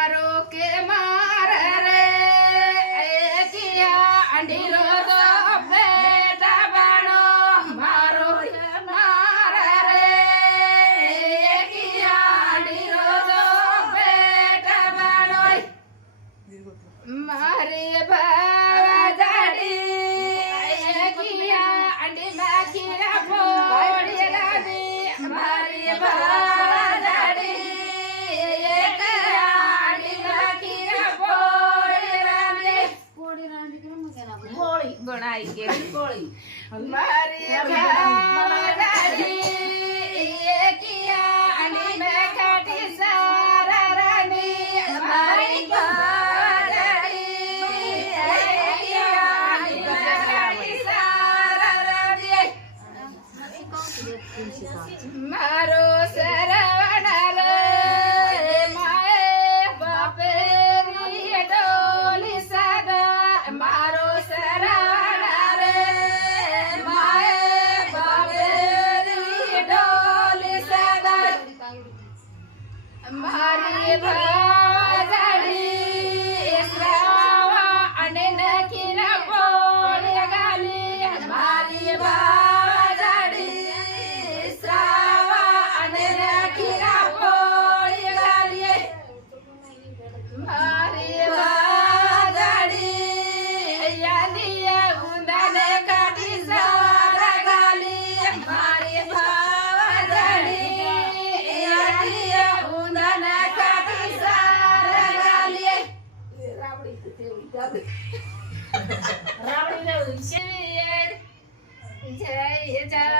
મારો કે માર રે કિયા અંડીરો તો બેટા બાણો મારો કે માર રે કિયા અંડીરો તો બેટા બાણો મારી ભાજાડી કિયા અંડી માખીરા ફોડી રાની મારી ભાજાડી बनाई के कोड़ी मारी भाजाड़ी किया अंडी में काटी सारा रानी मारी भाजाड़ी किया अंडी में काटी सारा रानी मारो सरवणालो माए बापे री डोली सादा मारो मारी भाजाडी श्रावा आणि नखीला पोळी घाली मारी भाजाडी श्रावा आणि नखीला पोळी घाली मारी भाजाडी यादिया उंदाने काठी सारा घाली मारी भाजाडी यादिया उंदाने काठी सारा घाली रावडी जय जय